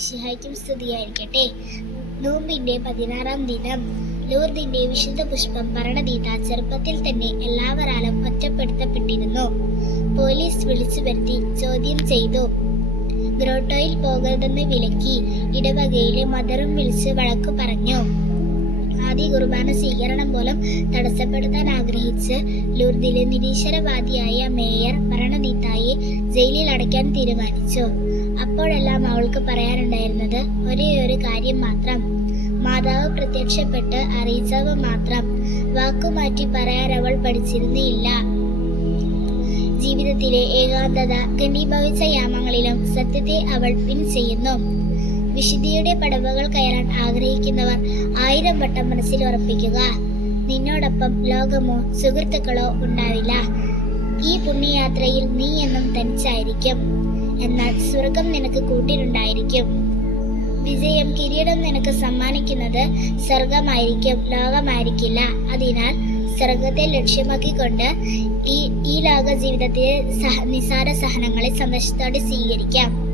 സംസാരിക്കട്ടെ നോമ്പിന്റെ പതിനാറാം ദിനം. ലൂർദിന്റെ വിശുദ്ധ പുഷ്പം ഭരണതീത ചെറുപ്പത്തിൽ തന്നെ എല്ലാവരാലും ഒറ്റപ്പെടുത്തപ്പെട്ടിരുന്നു. പോലീസ് വിളിച്ചു വരുത്തി ചോദ്യം ചെയ്തു. ഗ്രോട്ടോയിൽ പോകരുതെന്ന് വിലക്കി ഇടവകയിലെ മദറും വിളിച്ച് വഴക്കു പറഞ്ഞു. ആദ്യ കുർബാന സ്വീകരണം പോലും തടസ്സപ്പെടുത്താൻ ആഗ്രഹിച്ച് ലൂർദിലെ നിരീശ്വരവാദിയായ മേയർ ഭരണനീത്തായെ ജയിലിൽ അടയ്ക്കാൻ തീരുമാനിച്ചു. അപ്പോഴെല്ലാം അവൾക്ക് പറയാനുണ്ടായിരുന്നത് ഒരേ ഒരു കാര്യം മാത്രം. മാതാവ് പ്രത്യക്ഷപ്പെട്ട് അറിയിച്ചവ മാത്രം. വാക്കുമാറ്റി പറയാൻ അവൾ പഠിച്ചിരുന്നില്ല. ജീവിതത്തിലെ ഏകാന്തത ഘനീഭവിച്ച യാമങ്ങളിലും സത്യത്തെ അവൾ പിൻ ചെയ്യുന്നു. വിശുദ്ധിയുടെ പടവുകൾ കയറാൻ ആഗ്രഹിക്കുന്നവർ ആയിരം വട്ടം മനസ്സിൽ ഉറപ്പിക്കുക. നിന്നോടൊപ്പം ലോകമോ സുഹൃത്തുക്കളോ ഉണ്ടാവില്ല. ഈ പുണ്യയാത്രയിൽ നീ എന്നും തനിച്ചായിരിക്കും. എന്നാൽ സ്വർഗം നിനക്ക് കൂട്ടിനുണ്ടായിരിക്കും. വിജയം കിരീടം നിനക്ക് സമ്മാനിക്കുന്നത് സ്വർഗമായിരിക്കും ലോകമായിരിക്കില്ല. അതിനാൽ സ്വർഗത്തെ ലക്ഷ്യമാക്കിക്കൊണ്ട് ഈ ഈ ലോക ജീവിതത്തിലെ സഹ നിസാര സഹനങ്ങളെ സന്തോഷത്തോടെ സ്വീകരിക്കാം.